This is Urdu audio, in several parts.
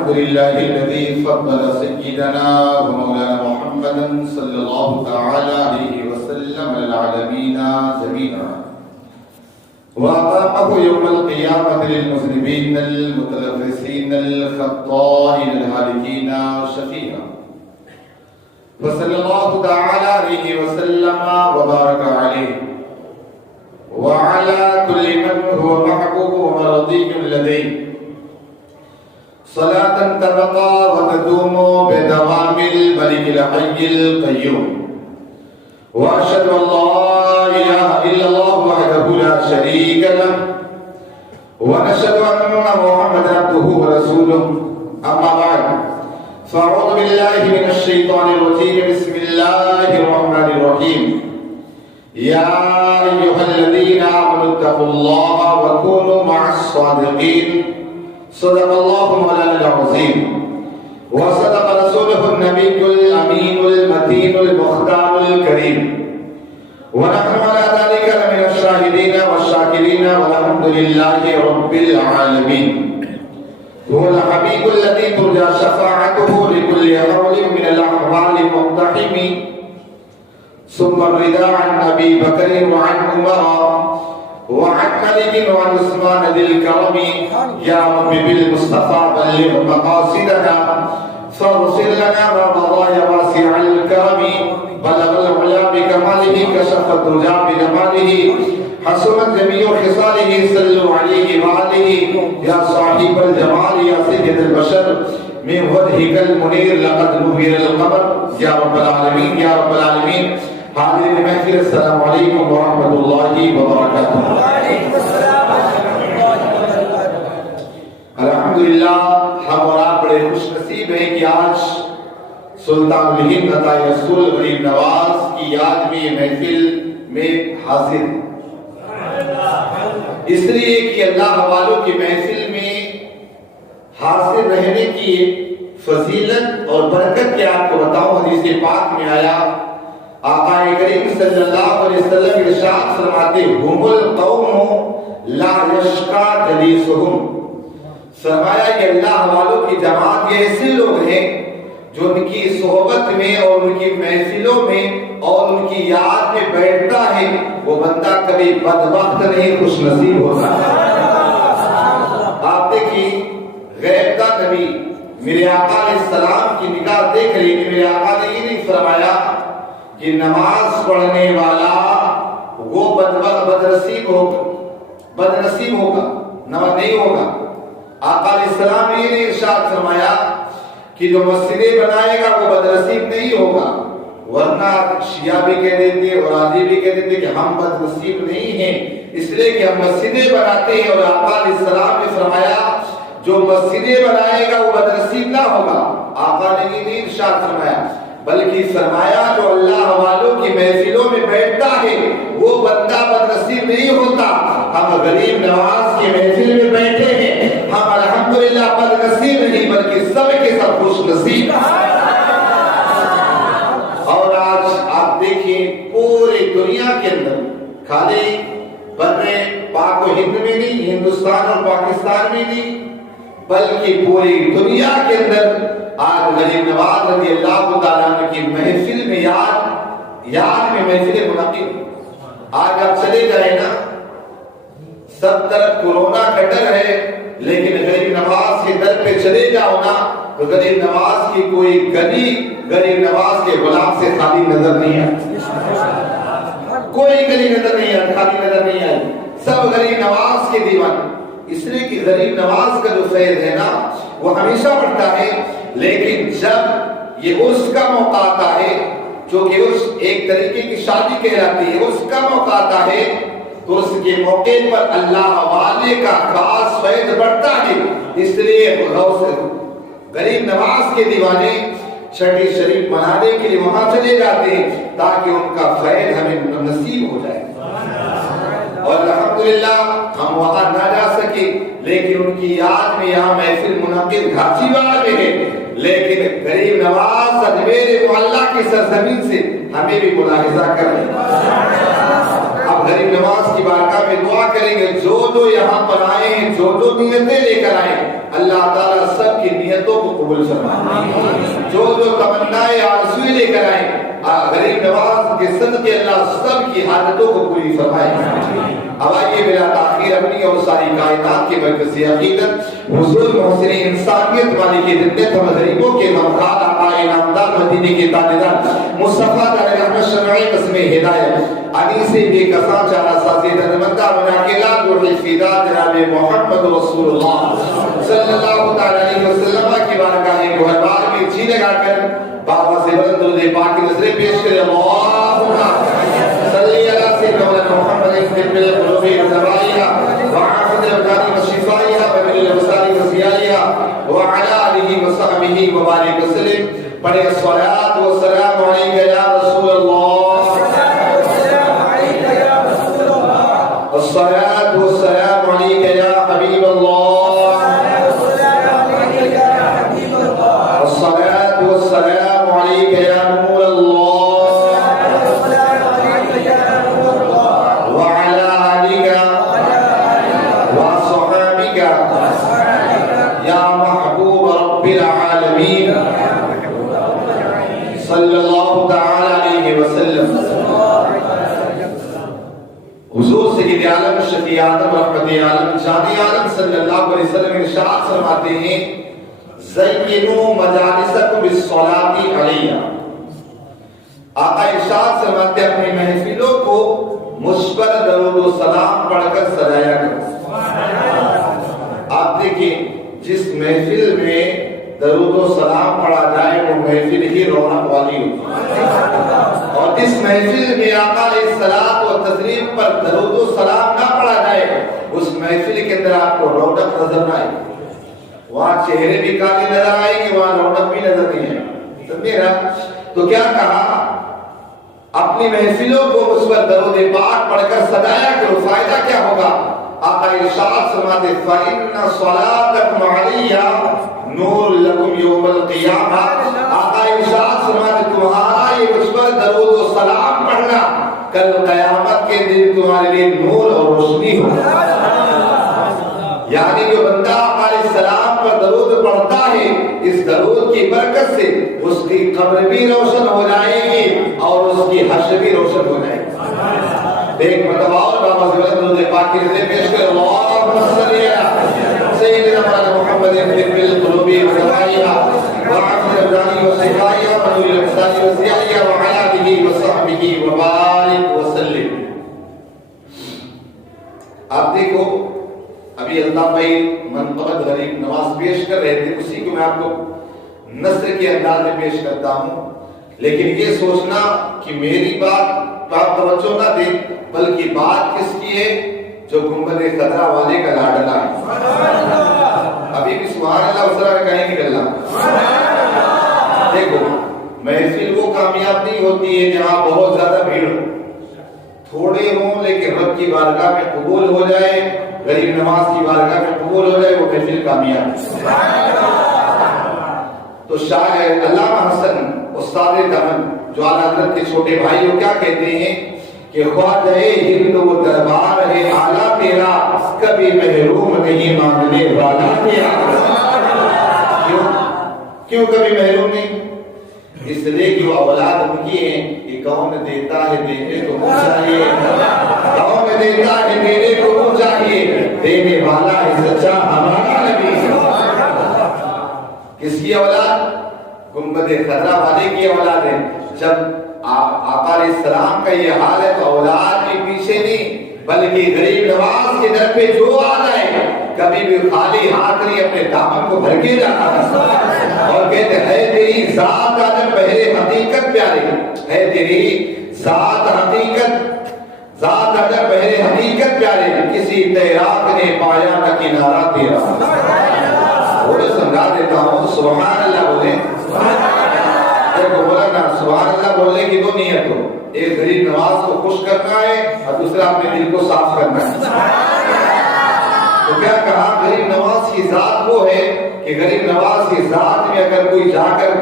الحمد لله الذي فضل سيدنا ومولانا محمدا صلى الله تعالى عليه وسلم على العالمين جميعا وأقامه يوم القيامة للمذنبين المتلفسين الخطائين الهالكين شفيعا وصلى الله تعالى عليه وسلم وبارك عليه وعلى كل من هو محبوب ومرضي لديه صلاة تبقى وتدوم بدوام الملك الحي القيوم وأشهد أن لا إله إلا الله وحده لا شريك له ونشهد أن محمدا عبده ورسوله أما بعد فأعوذ بالله من الشيطان الرجيم بسم الله الرحمن الرحيم يا أيها الذين آمنوا اتقوا الله وكونوا مع الصادقين صدق الله مولانا العظيم وصدق رسوله النبي الأمين المتين المختار الكريم ونحن على ذلك من الشاهدين والشاكرين والحمد لله رب العالمين هو الحبيب الذي ترجى شفاعته لكل حول من الأحوال المقتحم ثم الرضا عن أبي بكر وعن عمر وعن علي وعن عثمان ذي الكرم يا رب بالمصطفى بلغ مقاصدنا فارسل لنا ما مضى واسع الكرم بلغ العلا بكماله كشف الدجى بجماله حسنت جميع خصاله صلوا عليه وآله يا صاحب الجمال يا سيد البشر من وجهك المنير لقد نور القمر يا رب العالمين يا رب العالمين حاضرین محفل السلام علیکم ورحمۃ اللہ وبرکاتہ۔ وعلیکم السلام ورحمۃ اللہ وبرکاتہ۔ الحمدللہ ہم اور آپ بڑے خوش نصیب ہیں کہ آج سلطان الہند عطا رسول غریب نواز کی یاد میں یہ محفل میں حاضر، اس لیے کہ اللہ والوں کی محفل میں حاضر رہنے کی فضیلت اور برکت کیا آپ کو بتاؤں۔ حدیث پاک میں آیا، آقا کریم صلی اللہ علیہ وسلم ارشاد فرماتے هم القوم لا یشقی جلیسهم، فرمایا کہ اللہ والوں کی جماعت یہ ایسے لوگ ہیں جو ان کی صحبت میں اور ان کی محفلوں میں اور ان کی یاد میں بیٹھتا ہے وہ بندہ کبھی بدبخت نہیں خوش نصیب ہوتا۔ آپ دیکھیے غیب کا نبی میرے آقا علیہ السلام کی نگاہ دیکھ رہی کہ میرے آقا نے یہ نہیں فرمایا کہ نماز پڑھنے والا وہ بدنصیب ہوگا، نماز نہیں ہوگا۔ آقا علیہ السلام نے یہ ارشاد فرمایا کہ جو مسجدیں بنائے گا وہ بدنصیب نہیں ہوگا، ورنہ شیعہ بھی کہہ دیتے اور عادی بھی کہہ دیتے کہ ہم بدنصیب نہیں ہیں، اس لیے کہ ہم مسجدیں بناتے ہیں، اور آقا علیہ السلام نے فرمایا جو مسجدیں بنائے گا وہ بدنصیب نہ ہوگا۔ آقا نے یہ نہیں ارشاد فرمایا بلکہ فرمایا جو اللہ والوں کی محفلوں میں بیٹھتا ہے وہ بندہ بدنصیب نہیں ہوتا۔ ہم غریب نواز کی محفل میں بیٹھے ہیں، ہم الحمدللہ بدنصیب نہیں بلکہ سب کے سب خوش نصیب۔ اور آج آپ دیکھیں پوری دنیا کے اندر، خالی برے پاک و ہند میں نہیں، ہندوستان اور پاکستان میں نہیں، بلکہ پوری دنیا کے اندر آج غریب نواز رضی اللہ تعالیٰ عنہ کی محفل میں یاد میں محفل منعقد۔ آج آپ چلے جائیں نا، سب طرف کورونا کا ڈر ہے، لیکن غریب نواز کے در پہ چلے جاؤ نا تو غریب نواز کی کوئی گلی غریب نواز کے غلام سے خالی نظر نہیں آئی، کوئی گلی نظر نہیں آئی، خالی نظر نہیں آئی، سب غریب نواز کے دیوانے۔ اس لیے کہ غریب نواز کا جو فیض ہے نا وہ ہمیشہ بڑھتا ہے، لیکن جب یہ عرس کا موقع آتا ہے، جو کہ عرس ایک طریقے کی شادی کہلاتی ہے، عرس کا موقع آتا ہے تو اس کے موقع پر اللہ والے کا خاص فیض بڑھتا ہے۔ اس لیے غریب نواز کے دیوانے چھٹی شریف منانے کے لیے وہاں چلے جاتے ہیں تاکہ ان کا فیض ہمیں نصیب ہو جائے۔ اور الحمدللہ ہم وہاں نہ جا سکے لیکن ان کی یاد میں یہاں محفل منعقد گھاچی والا میں ہے، لیکن غریب نواز اجمیر معلیٰ کی سرزمین سے ہمیں بھی ملاحظہ کریں۔ اب غریب نواز کی بارگاہ میں دعا کریں گے، جو جو یہاں پر آئے ہیں، جو جو نیتیں لے کر آئے، اللہ تعالیٰ سب کی نیتوں قبول فرمائے. جو تمنائیں آرزویں لے کر آئے غریب نواز کے صدقے اللہ سب کی حاجتوں کو پوری فرمائے. اب آئیے بلا تاخیر اپنی اور ساری کائنات کے مرکزی عقیدت حضور محسن انسانیت والی کی جنت و غریبوں کے غمخوار آقا انعامدار مدینے کے تاجدار مصطفیٰ دار رحمت شمعی قسم ہدایت علی سے بے کساں چارہ سازی درمندہ بنا کے لا روح الفدا جناب محمد رسول اللہ صلی اللہ تعالی علیہ وسلم کی بارگاہ گہربار میں جی لگا کر بابا سے بلند درود پاک کی نظریں پیش کرے. اللہم صلی علی سیدنا محمد طب القلوب ودوائها وعافیت الابدان وشفائها ومن الابصار وضیائها وعلی آلہ وصحبہ وبارک وسلم. پڑھے الصلاۃ والسلام علیک یا رسول اللہ، الصلاۃ والسلام علیک یا حبیب اللہ، الصلاۃ والسلام علیک یا نور اللہ، وعلی آلک وصحبک یا محبوب رب العالمین صلی اللہ تعالی علیہ وسلم. حضور سید عالم شفیع آدم رحمت عالم جان عالم صلی اللہ علیہ وسلم ارشاد فرماتے ہیں زینوا مجالسکم بالصلاۃ علیہ. آقا ارشاد فرماتے ہیں اپنی محفلوں کو مجھ پر درود و سلام پڑھ کر سجایا کرو. آپ دیکھیں جس محفل میں درود و سلام پڑھا جائے وہ محفل ہی رونق والی ہوتی ہے، اور جس محفل میں آقا علیہ الصلوۃ والتسلیم پر درود و سلام نہ پڑھا جائے اس محفل کے اندر آپ کو رونق نظر نہ آئے. وہاں چہرے بھی کالے نظر آئیں گے، وہاں رونق بھی نظر نہیں آئے. سمجھے نا؟ تو کیا کہا اپنی محفلوں کو اس پر درود پاک پڑھ کر سجایا کرو. فائدہ کیا ہوگا؟ آقا ارشاد فرماتے فَإِنَّ صَلَاتَكُمْ عَلَيَّ نور لکم یوم القیامہ. آقا ارشاد فرماتے تمہارا یہ مجھ پر درود و سلام پڑھنا کل قیامت کے دن تمہارے لیے نور اور روشنی ہوگا. یعنی جو بندہ آقا علیہ السلام پر درود پڑھتا ہے اس درود کی برکت سے اس کی قبر بھی روشن ہو جائے گی اور اس کی حشر بھی روشن ہو جائے گی. ایک مرتبہ اور بابا سے درود پاک کی نظریں پیش کر اللہم صلی علی سیدنا محمد طب القلوب ودوائها وعافیت الابدان وشفائها ومن الابصار وضیائها وعلی آلہ وصحبہ وبارک وسلم. آپ دیکھو ابھی اللہ بھائی منقبت غریب نواز پیش کر رہے تھے، اسی کو میں آپ کو نثر کے انداز میں پیش کرتا ہوں. لیکن یہ سوچنا کہ میری بات آپ توجہ نہ دیں بلکہ بات کس کی ہے؟ جو گنبد خضرا والے کا لاڈلا ہے. ابھی بھی سبحان اللہ اسرا میں کہیں نکلنا. دیکھو محفل وہ کامیاب نہیں ہوتی ہے جہاں بہت زیادہ بھیڑ ہو، تھوڑے ہوں لیکن رب کی بارگاہ میں قبول ہو جائے، غریب نواز کی بارگاہ میں قبول ہو جائے، وہ محفل کامیاب. تو شاعر علامہ حسن استاد دمن جو اعلیٰ حضرت کے چھوٹے بھائی وہ کیا کہتے ہیں کہ خواجہ ہند و دربار ہے اعلیٰ تیرا کبھی محروم نہیں مانگنے والا تیرا. کیوں کبھی محروم نہیں؟ اس لیے کہ وہ اولاد ان کی ہیں کہ کون دیتا ہے دینے کو منہ چاہیے، کون دیتا ہے دینے کو منہ چاہیے، دینے والا ہے سچا ہمارا نبی. کس کی اولاد؟ گنبد خضرا والے کی اولاد ہے. جب آقا علیہ السلام کا یہ حال ہے تو اولاد بھی پیچھے نہیں بلکہ غریب نواز کے در پہ جو آ جائے کبھی بھی خالی ہاتھ نہیں اپنے دامن کو بھر کے جانا اور کہتے ہے تیری ذات عالم بہر حقیقت پیارے، ہے تیری ذات حقیقت، ذات عالم بہر حقیقت پیارے، کسی تیراک نے پایا نہ کنارہ تیرا. بولے سمجھا دیتا ہوں سبحان اللہ بولے. دیکھو بولا نا سبحان اللہ بولنے کی دو نیت ہو، ایک غریب نواز کو خوش کرنا ہے اور دوسرا اپنے دل کو صاف کرنا ہے. تو کیا کہا غریب نواز کی ذات وہ ہے کہ غریب نواز کی ذات میں اگر کوئی جا کر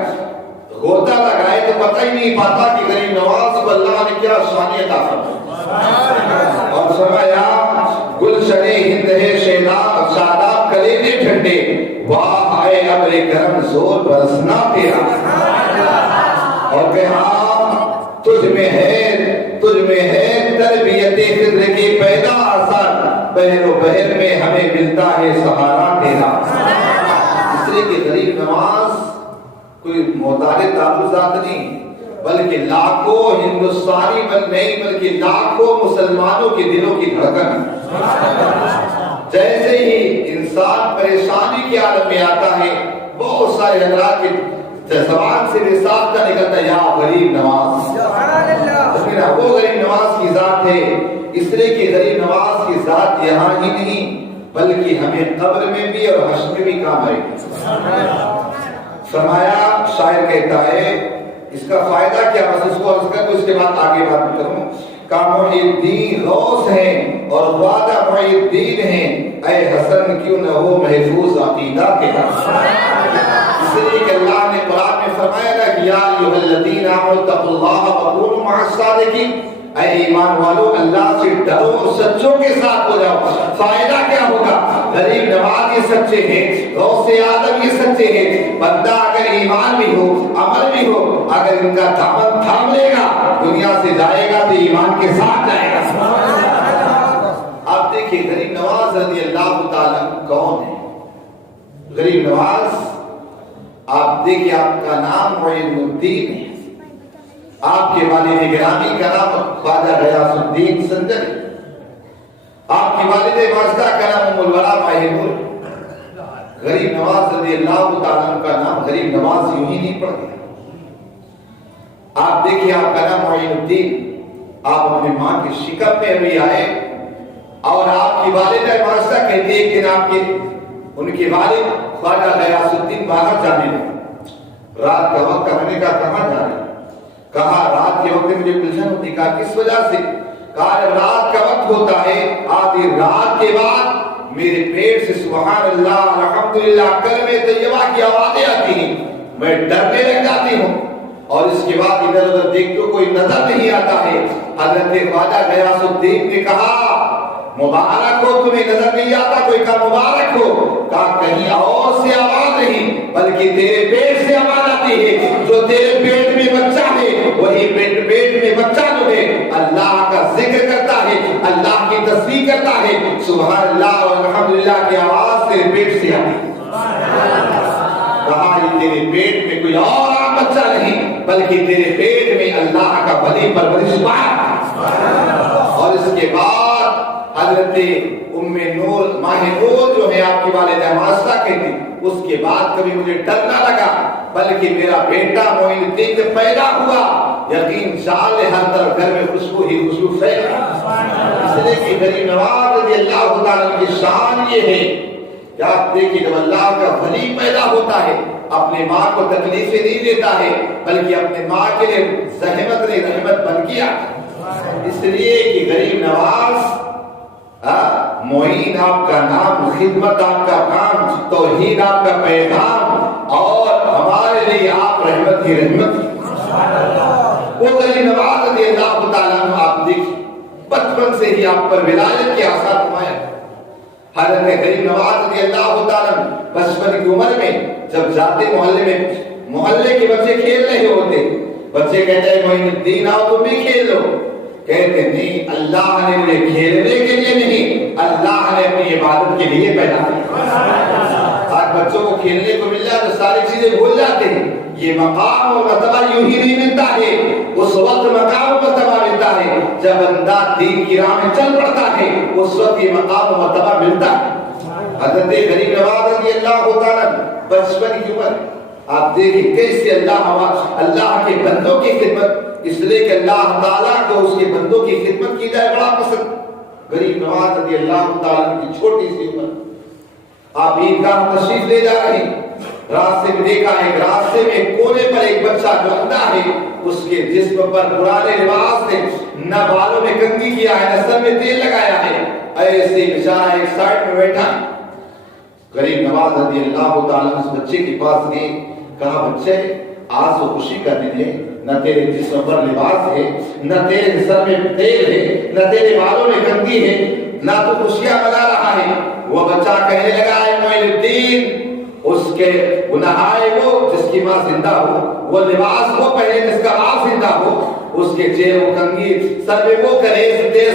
غوطہ لگائے تو پتہ ہی نہیں پاتا کہ غریب نواز کو اللہ نے کیا شان عطا فرمائی. اور فرمایا گلشن ہند ہے شاداب کلیجے ٹھنڈے، واہ آئے ابر کرم زور برسنا تیرا، اور کہا تجھ میں ہے تربیت خضر کی پیدا اثر، بحر و بحر میں ہمیں ملتا ہے سہارا تیرا۔ اس لیے کہ غریب نواز کوئی محتاج تعلقات نہیں، بلکہ لاکھوں ہندوستانی نہیں بلکہ لاکھوں مسلمانوں کے دلوں کی دھڑکن۔ جیسے ہی انسان پریشانی کے عالم میں آتا ہے، بہت سارے حضرات کی زبان سے بھی صاف کا نکلتا ہے، یا غریب نواز۔ وہ غریب نواز کی ذات ہے، اس لیے کہ غریب نواز کی ذات یہاں ہی نہیں بلکہ ہمیں قبر میں بھی اور حشر میں بھی کام آئے گی۔ فرمایا، شاعر کہتا ہے، اس کا فائدہ کیا، بس اس کو عرض کر دو، اس کے بعد آگے بات کروں۔ کہ محی الدین غوث ہیں اور وعدہ محی الدین ہیں، اے حسن کیوں نہ ہو محفوظ عقیدہ کے نام۔ اس لیے کہ اللہ نے قرآن میں فرمایا نا کہ یا ایھا الذین آمنوا اتقوا اللہ وکونوا مع الصادقین، اے ایمان والو اللہ سے ڈرو اور سچوں کے ساتھ ہو جاؤ۔ فائدہ کیا ہوگا؟ غریب نواز یہ سچے ہیں، غوث اعظم یہ سچے ہیں، بندہ اگر ایمان بھی ہو عمل بھی ہو، اگر ان کا دامن تھام لے گا دنیا سے جائے گا تو ایمان کے ساتھ جائے گا۔ آپ دیکھیں غریب نواز رضی اللہ تعالیٰ کون ہے؟ غریب نواز آپ دیکھیں، آپ کا نام معین الدین ہے، آپ کے والد گرامی کا نام خواجہ غیاث الدین سندری، آپ کی والد واجدہ کا نام ام الورا ماہر۔ غریب نواز رضی اللہ تعالیٰ کا نام غریب نواز یوں ہی نہیں پڑ گیا۔ آپ دیکھیے آپ کا نام معین الدین، آپ اپنی ماں کی شکم میں ابھی آئے اور آپ کی والدہ واجدہ کہتی ہے کہ آپ کے ان کے والد خواجہ غیاث الدین باہر جانے لگے، رات کا وقت کا، میں نے کہا کہاں جا رہے؟ کہا رات کے وقت مجھے پریشان ہوتی، کہا کس وجہ سے؟ کہا رات کا وقت ہوتا ہے، آدھی رات کے بعد میرے پیٹ سے سبحان اللہ الحمدللہ کلمہ طیبہ کی آوازیں آتی ہیں، میں ڈرنے لگ جاتی ہوں، اور اس کے بعد ادھر ادھر دیکھتے کوئی نظر نہیں آتا ہے۔ حضرت خواجہ غیاث الدین نے کہا مبارک ہو تمہیں نظر نہیں آتا، کوئی کہا مبارک ہو، کہا کہیں اور سے آواز نہیں بلکہ تیرے پیٹ سے آواز آتی ہے، جو تیرے پیٹ میں بچہ ہے وہی پیٹ میں بچہ جو ہے اللہ کا ذکر کرتا ہے، اللہ کی تسبیح کرتا ہے، سبحان اللہ اور الحمدللہ کی آواز تیرے پیٹ سے آتی ہے۔ کہا یہ تیرے پیٹ میں کوئی اور عام بچہ نہیں بلکہ تیرے پیٹ میں اللہ کا ولی پرورش پایا۔ اور اس کے بعد حضرت ام نور ماہ نور جو ہے آپ کی والدہ واجدہ کہتی، اس کے بعد کبھی مجھے ڈر نہ لگا بلکہ میرا بیٹا معین الدین جب پیدا ہوا یقین جان لے ہر طرف گھر میں خوشبو ہی خوشبو پھیل گئی۔ اس لیے کہ غریب نواز رضی اللہ تعالیٰ کی شان یہ ہے کہ آپ دیکھیں جب اللہ کا ولی پیدا ہوتا ہے اپنے ماں کو تکلیفیں نہیں دیتا ہے بلکہ اپنے ماں کے لیے زحمت نے رحمت بن گیا۔ اس لیے کہ غریب نواز معین آپ کا نام، خدمت آپ کا کام، توحید آپ کا پیغام، اور ہمارے لیے آپ رحمت ہی رحمت ہی۔ وہ غریب نواز رضی اللہ تعالیٰ آپ دیکھ بچپن سے ہی آپ پر ولایت کے آثار نمایاں۔ حضرت غریب نواز رضی اللہ تعالیٰ بچپن کی عمر میں جب جاتے محلے میں، محلے کے بچے کھیل رہے ہوتے، بچے کہتے ہیں معین الدین آؤ تم بھی کھیل لو، کہتے نہیں اللہ نے مجھے کھیلنے کے لیے نہیں، اللہ نے اپنی عبادت کے لیے پیدا کیا۔ آج بچوں کو کھیلنے کو مل جائے تو ساری چیزیں بھول جاتے ہیں۔ یہ مقام اور مرتبہ یوں ہی نہیں ملتا ہے، اس وقت مقام اور مرتبہ ملتا ہے جب بندہ دین کی راہ میں چل پڑتا ہے، اس وقت یہ مقام اور مرتبہ ملتا ہے۔ حضرت غریب نواز رضی اللہ تعالیٰ بچپن کی عمر آپ دیکھیں کیسے اللہ کے بندوں کی خدمت، اس لیے کہ اللہ تعالیٰ کو اس کے بندوں کی خدمت کی جائے بڑا پسند۔ غریب نواز رضی اللہ تعالیٰ کی چھوٹی سی عمر، آپ عیدگاہ تشریف لے جا رہے ہیں، راستے میں دیکھا ہے راستے میں کونے پر ایک بچہ جو اندھا ہے، اس کے جسم پر پرانے لباس نے نہ بالوں میں کنگھی کیا ہے نہ سر میں تیل لگایا ہے، ایسے بیچارہ ایک سائڈ میں بیٹھا ہے۔ غریب نواز رضی اللہ تعالیٰ اس بچے کے پاس گئے، کہا بچے آج تو خوشی کا دن ہے، نہ تیرے جسم پر لباس ہے، نہ تیرے سر میں تیل ہے، نہ تیرے بالوں میں کنگھی ہے، نہ تو خوشیاں منا رہا ہے۔ وہ بچہ کہنے لگا ہے معین الدین، اس کے نہائے وہ جس کی ماں زندہ ہو، وہ لباس وہ پہنے جس کا باپ زندہ ہو، اس کے چہرے وہ کنگھی، سر میں وہ کرے،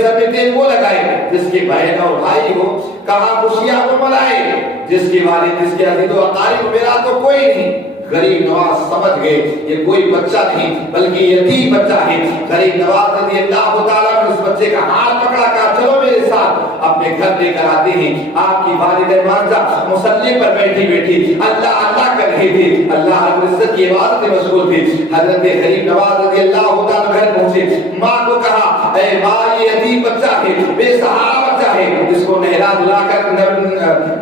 سر میں تیل وہ لگائے جس کی بہن اور بھائی ہو، کہاں خوشیاں وہ منائے جس کی والد، جس کے عزیز و اقارب، میرا تو کوئی نہیں۔ غریب نواز سمجھ گئے یہ کوئی بچہ نہیں بلکہ یتیم بچہ ہے۔ غریب نواز رضی اللہ تعالیٰ نے اس بچے کا ہاتھ پکڑا، کہا چلو میرے ساتھ اپنے گھر لے کر آتے ہیں۔ آپ کی والدہ ماجدہ مصلی پر بیٹھی بیٹھی اللہ اللہ کر رہی تھی، اللہ رب العزت کی عبادت میں مشغول تھی۔ حضرت غریب نواز رضی اللہ تعالیٰ گھر پہنچے، ماں کو کہا اے ماں یہ یتیم بچہ ہے، بے سہارا بچہ ہے، اس کو نہلا دھلا کر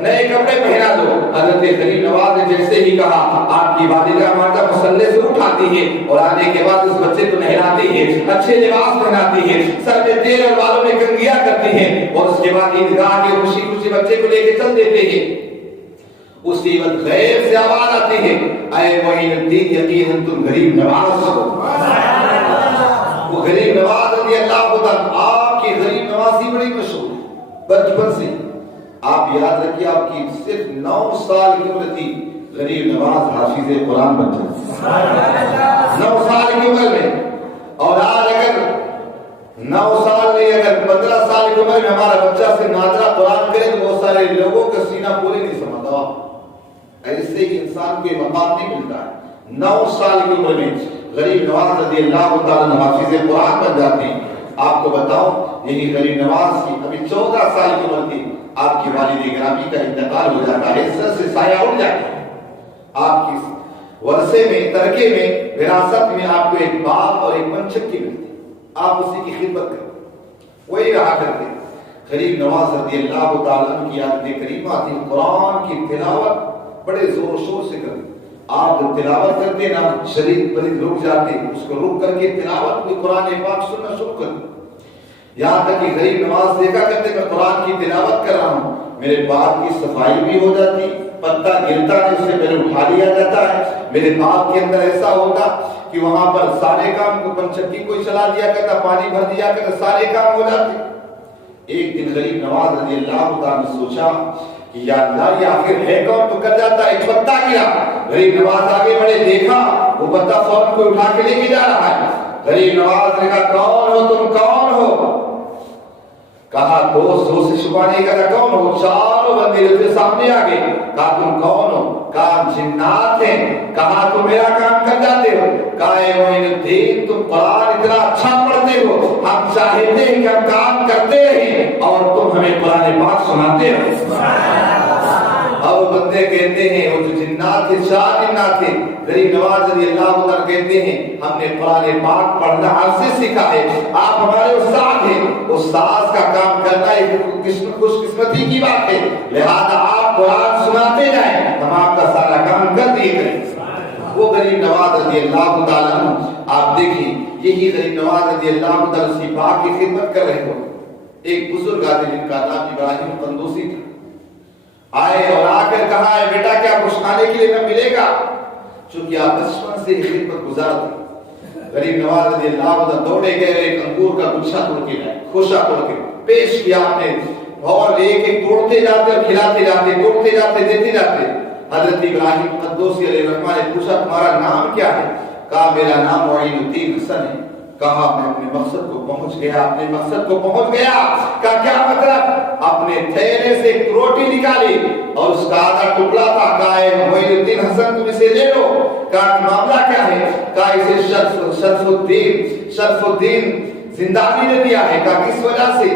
نئے کپڑے پہنا دو۔ حضرت غریب نواز نے جیسے ہی کہا آپ کی والدہ ماجدہ مصلی سے اٹھاتی ہے اور آنے کے بعد اس بچے کو نہلاتی ہے، اچھے لباس پہناتی ہے، سر میں تیل اور بالوں میں کنگھیاں کرتی ہے اور اس کے بعد عیدگاہ کے خوشی خوشی بچے کو لے کے چل دیتے ہیں۔ اسی وقت غیب سے آواز آتی ہے اے معین الدین یقیناً تم غریب نواز ہو۔ وہ غریب نواز رضی اللہ تعالیٰ، آپ کی غریب نوازی بڑی مشہور ہے بچپن سے۔ آپ یاد رکھیے آپ کی صرف 9 سال کی عمر تھی، غریب نواز حافظ قرآن بن جائے 9 سال کی عمر میں۔ اور آج اگر 9 سال نہیں اگر 15 سال کی عمر میں ہمارا بچہ سے ناظرہ قرآن کرے تو بہت سارے لوگوں کا سینہ پورے نہیں سمجھتا، ایسے ہی انسان کو یہ مقام نہیں ملتا ہے۔ 9 سال کی عمر میں غریب نواز رضی اللہ تعالیٰ حافظ قرآن بن جاتے ہیں۔ آپ کو بتاؤں یہی غریب نواز کی ابھی 14 سال کی عمر تھی، آپ کی والد گرامی کا انتقال ہو جاتا ہے، سر سے سایہ اڑ جاتا ہے۔ آپ کی ورثے میں، ترکے میں، وراثت میں آپ کو ایک باغ اور ایک منچکی ملتی، آپ اسی کی خدمت کرتے، وہی رہا کرتے۔ غریب نواز رضی اللہ تعالیٰ کی عادت کریمہ تھی قرآن کی تلاوت بڑے زور و شور سے کرتے۔ آپ جب تلاوت کرتے نا شریف مریض رک جاتے، اس کو رک کر کے تلاوت میں قرآن پاک سننا شروع کر دیں۔ یہاں تک کہ غریب نواز دیکھا کرتے میں قرآن کی تلاوت کر رہا ہوں، میرے باغ کی صفائی بھی ہو جاتی، پتا گرتا ہے اسے پہلے اٹھا لیا جاتا ہے۔ میرے باغ کے اندر ایسا ہوتا کہ وہاں پر سارے کام کو پنچکی کو چلا دیا کرتا، پانی بھر دیا کرتا، سارے کام ہو جاتے۔ ایک دن غریب نواز رضی اللہ تعالیٰ نے سوچا کہ یا اللہ یہ آخر ہے کون تو کر جاتا ہے، ایک پتا گرا۔ غریب نواز آگے بڑھے، دیکھا وہ پتا فوراً کو اٹھا کے لے کے جا رہا ہے۔ غریب نواز نے کہا کون ہو تم، کون ہو؟ کہا دوست سے چھپانے کا کون ہو؟ چاروں بندے اس کے سامنے آ گئے۔ کہا تم کون ہو؟ کہا جنات ہیں۔ کہا تم میرا کام کر جاتے ہو؟ کہا اے معین الدین تم قرآن اتنا اچھا پڑھتے ہو، ہم چاہتے ہیں کہ ہم کام کرتے رہیں اور تم ہمیں قرآن پاک سناتے ہو۔ اور بندے کہتے ہیں وہ جو جنات تھے، 4 جنات تھے، غریب نواز رضی اللہ عنہ کہتے ہیں ہم نے قرآن پاک پڑھنا آپ سے سیکھا ہے، آپ ہمارے استاد ہیں، استاد کا کام کرنا ایک خوش قسمتی کی بات ہے، لہذا آپ قرآن سناتے جائیں، ہم آپ کا سارا کام کر دیے کریں۔ وہ غریب نواز رضی اللہ تعالیٰ عنہ آپ دیکھیں، یہی غریب نواز رضی اللہ تعالیٰ اس کی باغ کی خدمت کر رہے ہو۔ ایک بزرگ آدمی جن کا نام ابراہیم قندوسی تھا، آئے اور آ کر کہا ہے بیٹا کیا کچھ کھانے کے لیے نہ ملے گا؟ چونکہ آپ بچپن سے خدمت گزار تھے۔ غریب نواز رضی اللہ عنہ دوڑے گئے، ایک انگور کا گچھا توڑ کے لائے، خوشا توڑ کے پیش کیا آپ نے، اور ایک ایک توڑتے جاتے اور کھلاتے جاتے، توڑتے جاتے دیتے جاتے۔ حضرت ابراہیم قندوسی علیہ الرحمہ نے پوچھا تمہارا نام کیا ہے؟ کہا میرا نام معین الدین حسن ہے۔ کہا میں اپنے مقصد کو پہنچ گیا، اپنے مقصد کو پہنچ گیا۔ کہا کیا مطلب؟ اپنے تھیلے سے ایک روٹی نکالی اور اس کا آدھا ٹکڑا تھا، کہا اے معین الدین حسن تم اسے لے لو۔ کہا معاملہ کیا ہے؟ کہا اسے شرف الدین زندانی نے دیا ہے۔ کہا کس وجہ سے؟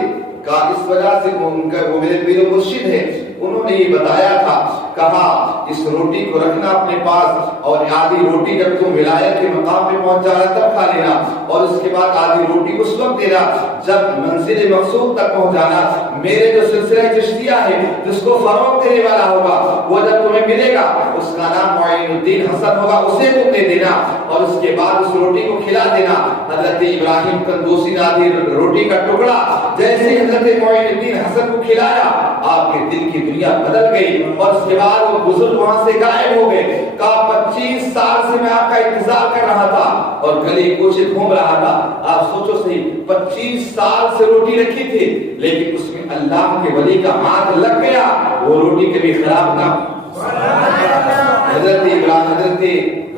کہا اس وجہ سے وہ میرے پیر و مرشد ہے، انہوں نے یہ بتایا تھا، کہا اس روٹی کو رکھنا اپنے پاس اور آدھی روٹی جب تم ولایت کے مقام پہ پہنچ جانا تب کھا لینا، اور اس کے بعد آدھی روٹی اس وقت دینا جب منزل مقصود تک پہنچ جانا۔ میرے جو سلسلہ چشتیہ ہے جس کو فروغ دینے والا ہوگا وہ جب تمہیں ملے گا اس کا نام معین الدین حسن ہوگا، اسے تم دے دینا اور اس کے بعد اس روٹی کو کھلا دینا۔ حضرت ابراہیم قندوسی نے آدھی روٹی کا ٹکڑا جیسے حضرت معین الدین حسن کو کھلایا، آپ کے دل کی دنیا بدل گئی اور اس کے بعد وہ بزرگ وہاں سے غائب ہو گئے۔ کہا 25 سال سے میں آپ کا انتظار کر رہا تھا اور گلی کوچے گھوم رہا تھا۔ آپ سوچو صحیح، 25 سال سے روٹی رکھی تھی لیکن اس میں اللہ کے ولی کا ہاتھ لگ گیا، وہ روٹی کبھی خراب نہ حضرت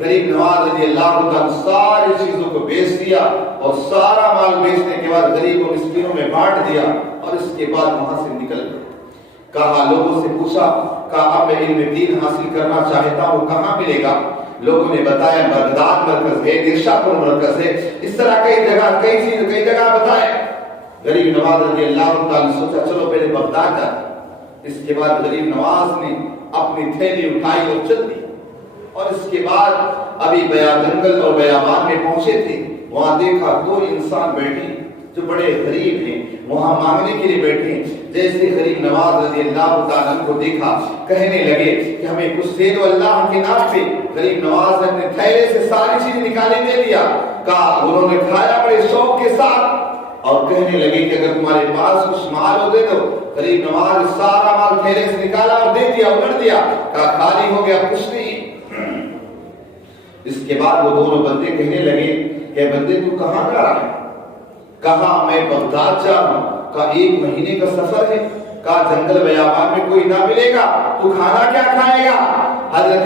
غریب نواز رضی اللہ عنہ ساری چیزوں کو بیچ دیا اور سارا مال بیچنے کے بعد غریب و مسکینوں میں بانٹ دیا اور اس کے بعد وہاں سے نکل گئے. کہا لوگوں سے پوچھا کہا میں علم دین حاصل کرنا چاہتا ہوں کہاں ملے گا؟ لوگوں نے بتایا بغداد مرکز ہے، نشاپور مرکز ہے، اس طرح کئی جگہ بتائے. غریب نواز رضی اللہ عنہ نے سوچا چلو پہلے بغداد جاتے. اس کے بعد غریب نواز نے اپنی تھیلی اٹھائی اور چل دی اور اس کے بعد ابھی جنگل اور بیابان میں پہنچے تھے. وہاں دیکھا دو انسان بیٹھے جو بڑے غریب ہیں، وہاں مانگنے کے لیے بیٹھے. جیسے غریب نواز رضی اللہ تعالیٰ کو دیکھا کہنے لگے کہ ہمیں کچھ دے دو اللہ کے نام پہ. غریب نواز نے اپنے تھیلے سے ساری چیزیں نکالے دے دیا. کہا انہوں نے کھایا بڑے شوق کے ساتھ اور کہنے لگے کہ اگر تمہارے پاس کچھ مال ہو دے دو. غریب نواز سارا مال تھیلے سے نکالا اور دے دیا، اگڑ دیا. کہا خالی ہو گیا کچھ نہیں. اس کے بعد وہ دونوں بندے کہنے لگے کہ بندے تو کہاں جا رہا ہے؟ کہا میں بغداد جا رہا ہوں. کہا 1 مہینے کا سفر ہے. کہا جنگل بیابان میں کوئی نہ ملے گا تو کھانا کیا کھائے گا؟ حضرت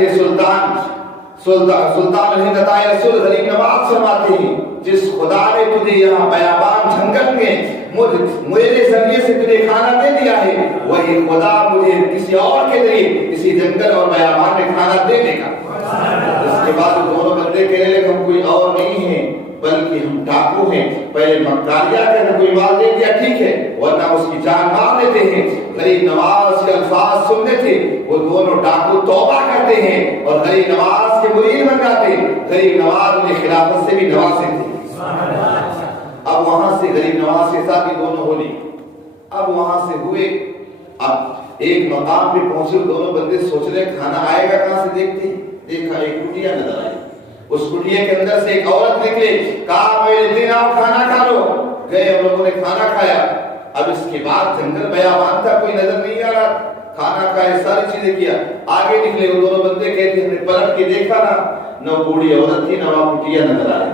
سلطان الہند عطائے رسول غریب نواز فرماتے ہیں جس خدا نے تجھے یہاں بیابان جنگل میں میرے ذریعے سے تجھے کھانا دے دیا ہے وہی خدا مجھے کسی اور کے ذریعے کسی جنگل اور بیابان میں کھانا دے دے گا. اس کے بعد دونوں بندے کہنے لگے ہم کوئی اور نہیں ہیں بلکہ ہم ڈاکو ہیں. پہلے مکاریہ کا کوئی مال دے دیا ٹھیک ہے ورنہ اس کی جان مار دیتے ہیں. غریب نواز کے الفاظ سننے تھے وہ دونوں ڈاکو توبہ کرتے ہیں اور غریب نواز کے مرید بن جاتے ہیں. غریب نواز نے خلافت سے بھی نوازے تھے. اب وہاں سے غریب نواز کے ساتھ ہی دونوں ہولی. اب وہاں سے ہوئے اب ایک مقام پہ پہنچے. دونوں بندے سوچ رہے کھانا آئے گا کہاں سے. دیکھا ایک کٹیا نظر آئی. اس کٹیا کے اندر سے ایک عورت نکلے. کہا میرے دن آؤ کھانا کھا لو. گئے ہم لوگوں نے کھانا کھایا. اب اس کے بعد جنگل بیابان تھا کوئی نظر نہیں آ رہا. کھانا کھایا ساری چیزیں کیا آگے نکلے. وہ دونوں بندے کہتے ہم نے پلٹ کے دیکھا نہ بوڑھی عورت تھی نہ وہاں کٹیا نظر آئی.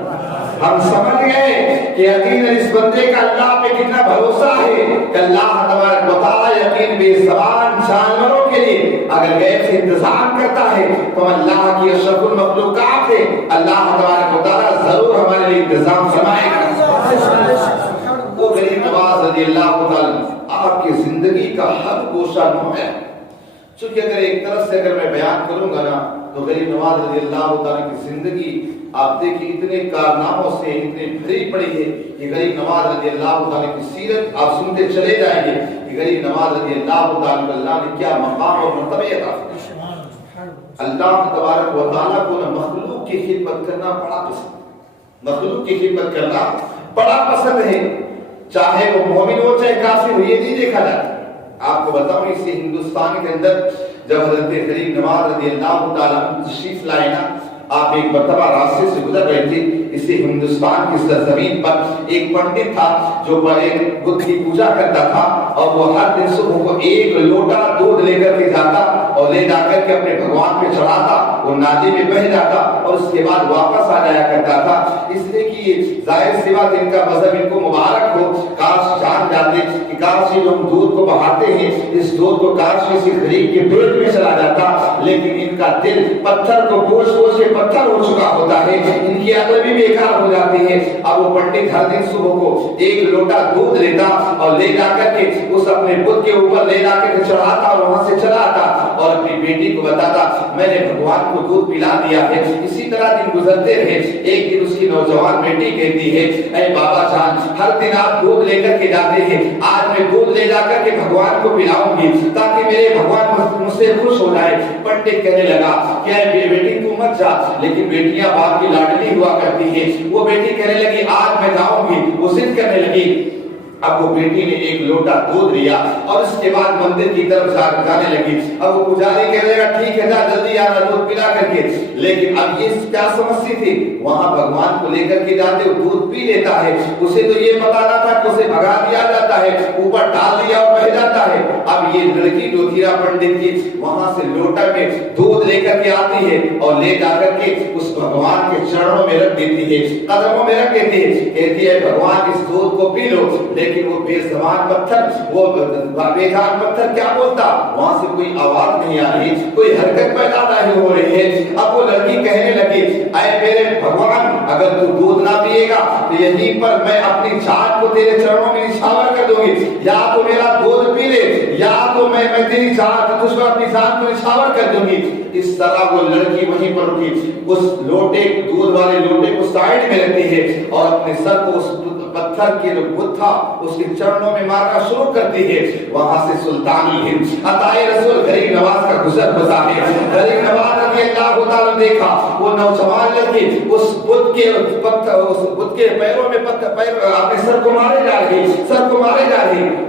ہم سمجھ گئے کہ یقیناً اس بندے کا اللہ پہ کتنا بھروسہ ہے کہ اللہ تبارک و تعالی یقین بے زبان جانوروں کے لیے اگر غیب سے انتظام کرتا ہے تو اللہ کی اشرف المخلوقات ہے. اللہ تبارک و تعالی ضرور ہمارے لیے انتظام فرمائے گا. وہ غریب نواز رضی اللہ تعالی آپ کی زندگی کا ہر گوشہ نو ہے. چونکہ اگر ایک طرف سے اگر میں بیان کروں گا نا تو غریب نواز رضی اللہ تعالی کی زندگی آپ دیکھیں اتنے کارناموں سے اتنے بھری پڑی ہے. یہ غریب نواز رضی اللہ تعالی کی سیرت آپ سنتے چلے جائیں گے کہ غریب نواز رضی اللہ تعالی کو اللہ نے کیا مقام اور مرتبہ عطا کیا. اللہ تبارک و تعالی کو نہ مخلوق کی خدمت کرنا بڑا پسند. مخلوق کی خدمت کرنا بڑا پسند ہے چاہے وہ مومن ہو چاہے کافر ہو. یہ نہیں دیکھا جاتا. آپ کو بتاؤں اسی ہندوستان کے اندر جب حضرت غریب نواز رضی اللہ تعالی تشریف لائے نا آپ ایک مرتبہ راستے سے گزر رہے تھے. اسی ہندوستان کی سرزمین پر ایک پنڈت تھا جو ایک بدھ کی پوجا کرتا تھا اور وہ ہر دن صبح کو 1 لوٹا دودھ لے کر کے جاتا اور لے جا کر کے اپنے بھگوان پہ چڑھاتا. وہ نادی میں بہہ جاتا اور اس کے بعد واپس آ جایا کرتا تھا. اس لیے کہ ظاہر سی بات ان کا مذہب ان کو مبارک ہو. کاش جان جاتے کہ کاش یہ ہم دودھ کو بہاتے ہیں اس دودھ کو کاش کسی غریب کے پیٹ میں چلا جاتا. لیکن ان کا دل پتھر کو پوچھ کے پتھر ہو چکا ہوتا ہے. ان کی عقل بھی بیکار ہو جاتی ہے. اب وہ پنڈت ہر دن صبح کو 1 لوٹا دودھ لیتا اور لے جا کر کے اس اپنے بت کے اوپر لے جا کر چڑھاتا اور وہاں سے چلا آتا اور اپنی بیٹی کو بتاتا میں نے بھگوان کو دودھ پلا دیا ہے. اسی طرح دن گزرتے رہے. ایک دن اس کی نوجوان بیٹی کہتی ہے اے بابا جان ہر دن آپ دودھ لے کر کے جاتے ہیں آج میں دودھ لے جا کر کے بھگوان کو پلاؤں گی تاکہ میرے بھگوان مجھ سے خوش ہو جائے. پنڈت کہنے لگا کہ اے بیٹی تو مت جا. لیکن بیٹیاں باپ کی لاڈلی ہوا کرتی ہے. وہ بیٹی کہنے لگی آج میں جاؤں گی. وہ ضد کرنے لگی. اب وہ بیٹی نے 1 لوٹا دودھ لیا اور اس کے بعد مندر کی طرف جانے لگی. اب وہ پجاری کہنے لگا ٹھیک ہے جا جلدی آنا دودھ پلا کر کے. لیکن اب یہ کیا سمجھتی تھی وہاں بھگوان کو لے کر کے جاتے وہ دودھ پی لیتا ہے. اسے تو یہ پتا نہ تھا کہ اسے بھگا دیا جاتا ہے اوپر ڈال دیا اور بہ جاتا ہے. اب یہ لڑکی جو تھی پنڈت کی وہاں سے لوٹا میں دودھ لے کر کے آتی ہے اور لے جا کر کے اس بھگوان کے چرنوں میں رکھ دیتی ہے قدموں میں رکھ دیتی ہے. کہتی ہے بھگوان اس دودھ کو پی لو. لیکن وہ بے زبان پتھر وہ بے جان پتھر کیا بولتا. وہاں سے کوئی آواز نہیں آ رہی کوئی حرکت پیدا نہیں ہو رہی ہے. اگر تو دودھ نہ پیے گا تو یہیں پر میں اپنی جان کو تیرے چرنوں میں نچھاور کر دوں گی، یا تو میرا دودھ پی لے یا تو میں تیری جان تجھ پر اپنی جان کو نچھاور کر دوں گی۔ اس طرح وہ لڑکی وہیں پر رکی، اس لوٹے دودھ والے لوٹے کو سائڈ میں رکھتی ہے اور اپنے سر کو اس پتھر کے جو بت تھا اس کے چرنوں میں مارنا شروع کرتی ہے۔ وہاں سے سلطان الہند عطائے رسول غریب نواز کا گزر گزا ہے۔ غریب نواز رضی اللہ تعالیٰ نے دیکھا وہ نوجوان لڑکی اس بت کے پیروں میں اپنے سر کو مارے جا رہی۔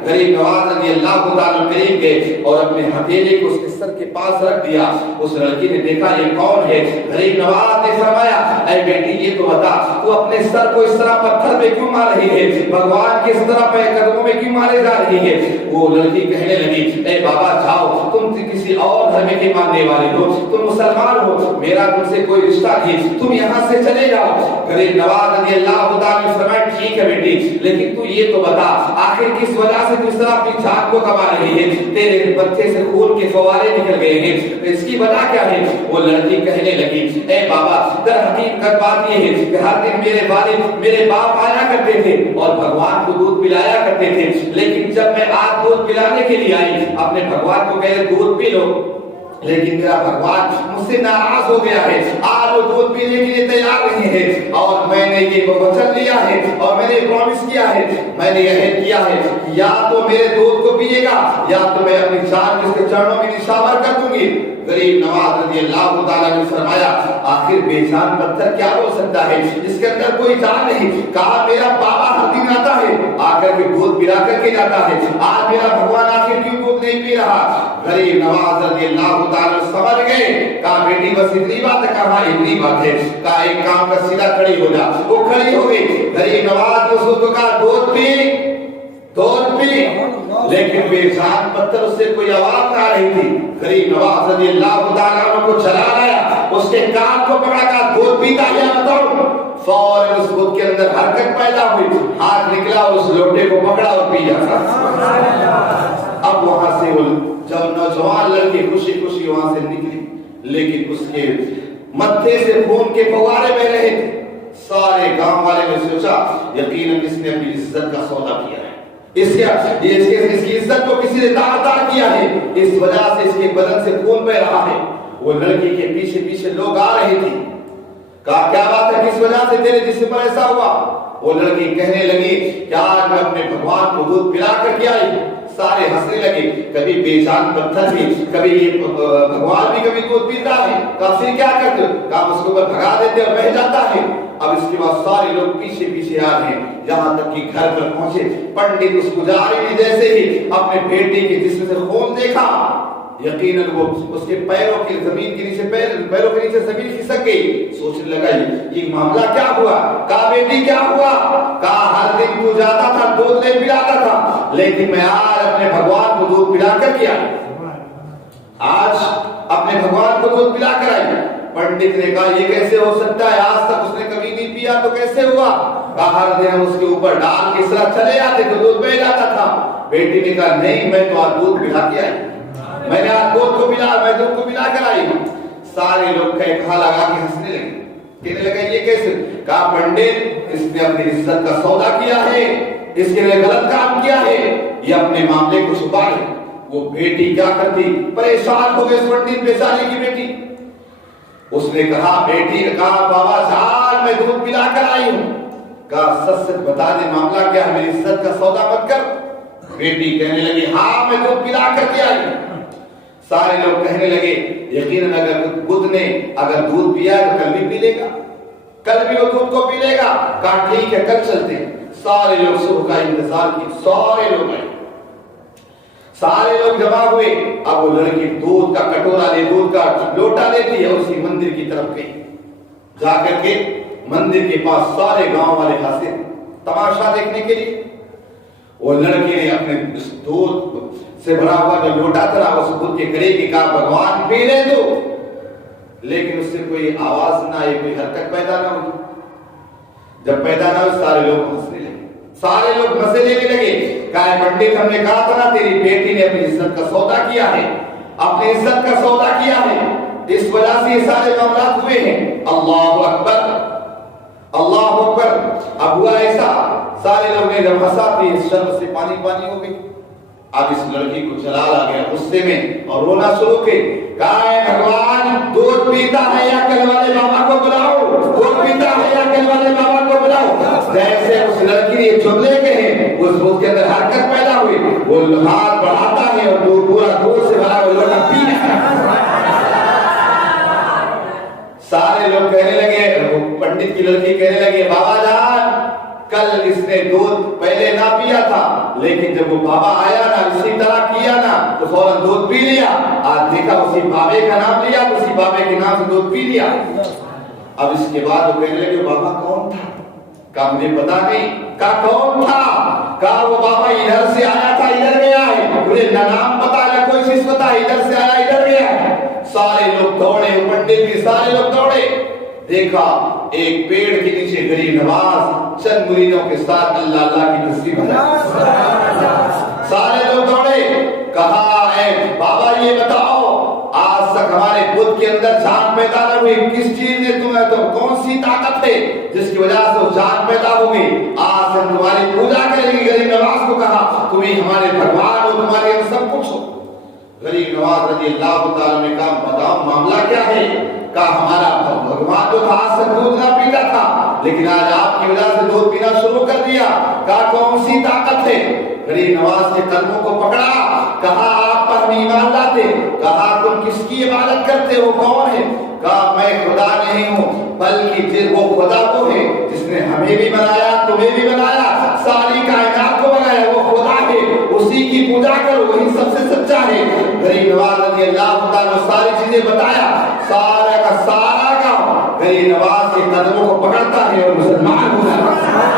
غریب نواز رضی اللہ تعالیٰ قریب گئے اور اپنے ہتھیلی کو اس کے سر کے پاس رکھ دیا۔ اس لڑکی نے دیکھا یہ کون ہے؟ غریب نواز نے فرمایا اے بیٹی یہ تو بتا تو اپنے سر کو اس طرح پتھر پہ کیوں مار رہی ہے؟ بھگوان کس طرح پہ قدموں میں کیوں مارے جا رہی ہے؟ وہ لڑکی کہنے لگی اے بابا جاؤ، تم کسی اور دھرم کے ماننے والے ہو، تم مسلمان ہو، میرا تم سے کوئی رشتہ نہیں، تم یہاں سے چلے جاؤ۔ غریب نواز رضی اللہ تعالیٰ نے فرمایا ٹھیک ہے بیٹی، لیکن تو یہ تو بتا آخر کس وجہ سے اس طرح اپنی جان کو کما رہی ہے؟ تیرے بچے سے خون کے فوارے نکل گئے ہیں، اس کی وجہ کیا ہے؟ وہ لڑکی کہنے لگی اے بابا در حقیقت بات یہ ہے کہ ہر دن میرے والد میرے باپ آیا کرتے تھے اور بھگوان کو دودھ پلایا کرتے تھے، لیکن جب میں آج دودھ پلانے کے لیے آئی اپنے بھگوان کو کہے دودھ پی لو، لیکن میرا بھگوان مجھ سے ناراض ہو گیا ہے، آج وہ دودھ پینے کے لیے تیار نہیں ہے اور میں نے یہ وچن لیا ہے اور میں نے پرومس کیا ہے، میں نے عہد کیا ہے یا تو میرے دودھ کو پیے گا یا تو میں اپنی جان اس کے چرنوں میں نچھاور کر دوں گی۔ غریب نواز رضی اللہ تعالیٰ نے فرمایا آخر بے جان پتھر کیا بول سکتا ہے، اس کے اندر کوئی جان نہیں۔ کہا میرا بابا ہر دن آتا ہے آ کر کے دودھ پلا کر کے جاتا ہے، آج میرا بھگوان آخر کیوں دودھ نہیں پی رہا؟ غریب نواز رضی اللہ تعالیٰ سمجھ گئے، کہا بیٹی بس اتنی بات ہے؟ کہا اتنی بات ہے۔ کہا ایک کام کر سیدھا کھڑی ہو جا۔ وہ کھڑی ہو گئی۔ غریب نواز نے اس کو کہا دودھ پی، لیکن بے جان پتھر اس سے کوئی آواز نہ آ رہی تھی۔ غریب نواز رضی اللہ تعالیٰ عنہ کو چلا لایا، اس کے کان کو پکڑا، کہا دودھ پیتا ہے یا بتاؤ؟ فوراً اس بت کے اندر حرکت پیدا ہوئی، ہاتھ نکلا اور اس لوٹے کو پکڑا اور پی جاتا۔ اب وہاں سے وہ جب نوجوان لڑکی خوشی خوشی وہاں سے نکلی، لیکن اس کے متھے سے خون کے فوارے بہ رہے تھے۔ سارے گاؤں والے نے سوچا یقیناً اس نے اپنی عزت کا سودا کیا ہے، اس کی عزت کو کسی نے داغدار کیا ہے، اس وجہ سے اس کے بدن سے خون بہ رہا ہے۔ وہ لڑکی کے پیچھے پیچھے لوگ آ رہے تھے، کہا کیا بات ہے، کس وجہ سے تیرے جسم پر ایسا ہوا؟ وہ لڑکی کہنے لگی کیا میں اپنے بھگوان کو دودھ پلا کر کے آئی؟ سارے ہنسنے لگے، کبھی بے جان پتھر بھی، کبھی یہ بھگوان بھی کبھی دودھ پیتا ہے، کہا پھر کیا کرتے؟ کہا اس کو بھگا دیتے اور بہ جاتا ہے۔ اب اس کے بعد سارے لوگ پیچھے پیچھے آ رہے ہیں، یہاں تک کہ گھر پر پہنچے۔ پنڈت اس پجاری نے جیسے ہی اپنے بیٹے کے جسم سے خون دیکھا، یقیناً وہ اس کے پیروں کے زمین کے نیچے پیروں کے نیچے زمین کھسک گئی۔ سوچنے لگا یہ معاملہ کیا ہوا؟ کہا بیٹی کیا ہوا؟ کہا ہر دن تو جاتا تھا دودھ نہیں پلاتا تھا، لیکن میں آج اپنے بھگوان کو دودھ پلا کر کے آئی، آج اپنے بھگوان کو دودھ پلا کر آئی۔ پنڈت نے کہا یہ کیسے ہو سکتا ہے، آج تک اس نے کبھی نہیں پیا تو کیسے ہوا؟ کہا ہر دن اس کے اوپر ڈال کے اس طرح چلے آتے تو دودھ بہ جاتا تھا۔ بیٹی نے کہا نہیں میں تو آج دودھ پلا کے آئی، میں نے آج دودھ کو پلا کر آئی ہوں۔ سارے لوگ کہا لگا کے ہنسنے لگے، کہنے لگے یہ کیسے؟ کہا پنڈت اس نے اپنی عزت کا سودا کیا ہے، اس کے لیے غلط کام کیا ہے، یہ اپنے معاملے کو چھپا ہے۔ وہ بیٹی کیا کرتی، پریشان ہو گئے اس پنڈت بیچارے کی بیٹی۔ اس نے کہا بیٹی نے کہا بابا جان میں دودھ پلا کر آئی ہوں۔ کہا سچ سچ بتا دے معاملہ کیا ہے، میری عزت کا سودا مت کر۔ بیٹی کہنے لگی ہاں میں دودھ پلا کر کے آئی ہوں۔ سارے لوگ کہنے لگے یقیناً اگر بدھ نے اگر دودھ پیا تو کل بھی پی لے گا، کل بھی وہ دودھ کو پی لے گا۔ کہا ٹھیک ہے کل چلتے ہیں۔ سارے لوگ صبح کا انتظار کیے، سارے لوگ آئے، سارے لوگ جمع ہوئے۔ اب وہ لڑکی دودھ کا کٹورا لے، دودھ کا لوٹا لیتی ہے، اسی مندر کی طرف گئی۔ جا کر کے مندر کے پاس سارے گاؤں والے حاضر تماشا دیکھنے کے لیے۔ وہ لڑکی نے اپنے اس دودھ سے بھرا ہوا جو لوٹا تھا اس دودھ کے قریب کی کہا بھگوان پی لے دو، لیکن اس سے کوئی آواز نہ آئی، کوئی حرکت پیدا نہ ہوئی۔ جب پیدا نہ ہوئی سارے لوگ ہنسنے لگے، سارے لوگ مزے لینے لگے۔ کہا پنڈت ہم نے کہا تھا نا تیری بیٹی نے اپنی عزت کا سودا کیا ہے، اپنی عزت کا سودا کیا ہے، اس وجہ سے یہ سارے معاملات ہوئے ہیں۔ اللہ اکبر۔ اللہ اکبر. اب ہوا ایسا سارے لوگ نے جب ہنسا تو اس شرم سے پانی پانی ہو گئی. اب اس لڑکی کو جلال آ گیا غصے میں اور رونا شروع کی. کہا ہے بھگوان دودھ پیتا ہے یا کل والے بابا کو بلاؤ, دودھ پیتا ہے یا کل والے بابا کو بلاؤ. جیسے اس لڑکی نے جملے کہے اس بھوک کے اندر حرکت پیدا ہوئی. وہ ہاتھ بڑھاتا ہے اور پورا دودھ سے بھرا وہ لوٹا پی رہا ہے. سارے لوگ کہنے لگے, پنڈت کی لڑکی کہنے لگی بابا جان کل اس نے دودھ پہلے نہ پیا تھا لیکن جب وہ بابا آیا نا اسی طرح کیا نا تو فوراً دودھ پی لیا. آج دیکھا اسی بابے کا نام لیا تو اسی بابے کے نام سے دودھ پی لیا. اب اس کے بعد وہ کہنے لگے بابا کون تھا؟ کہا مجھے پتا نہیں. کہا کون تھا؟ کہا وہ بابا ادھر سے آیا تھا ادھر گیا ہے, مجھے نہ نام پتا نہ کوئی چیز پتا, ادھر سے آیا ادھر گیا ہے. سارے لوگ دوڑے, پنڈت بھی سارے لوگ دوڑے. دیکھا ایک پیڑ کے نیچے غریب نواز چند مریدوں کے ساتھ اللہ اللہ کی تسبیح بجا. سارے لوگ دوڑے. کہا اے بابا یہ بتاؤ آج تک ہمارے بدھ کے اندر جان پیدا نہ ہوئی, کس چیز نے تمہیں تو کون سی طاقت ہے جس کی وجہ سے وہ جان پیدا ہوگی؟ آج ہم تمہاری پوجا کریں گے. غریب نواز کو کہا تم ہی ہمارے بھگوان ہو, تمہارے ہم سب کچھ ہو. غریب نواز رضی اللہ تعالیٰ نے کہا بتاؤ معاملہ کیا ہے؟ کہا ہمارا بھگوان تو تھا آج سے دودھ نہ پیتا تھا لیکن آج آپ کی وجہ سے دودھ پینا شروع کر دیا. کہا کون سی طاقت ہے؟ غریب نواز کے قدموں کو پکڑا. کہا آپ پر ہم ایمان لاتے. کہا تم کس کی عبادت کرتے ہو, کون ہے؟ کہا میں خدا نہیں ہوں بلکہ وہ خدا وہ ہے جس نے ہمیں بھی بنایا تمہیں بھی بنایا ساری کائنات کو بنایا, وہ خدا ہے, اسی کی پوجا کرو وہی سب سے سچا ہے. غریب نواز رضی اللہ تعالیٰ نے ساری چیزیں بتایا. سارا کا سارا کا غریب نواز کے قدموں کو پکڑتا ہے اور مسلمان ہو جاتا ہے.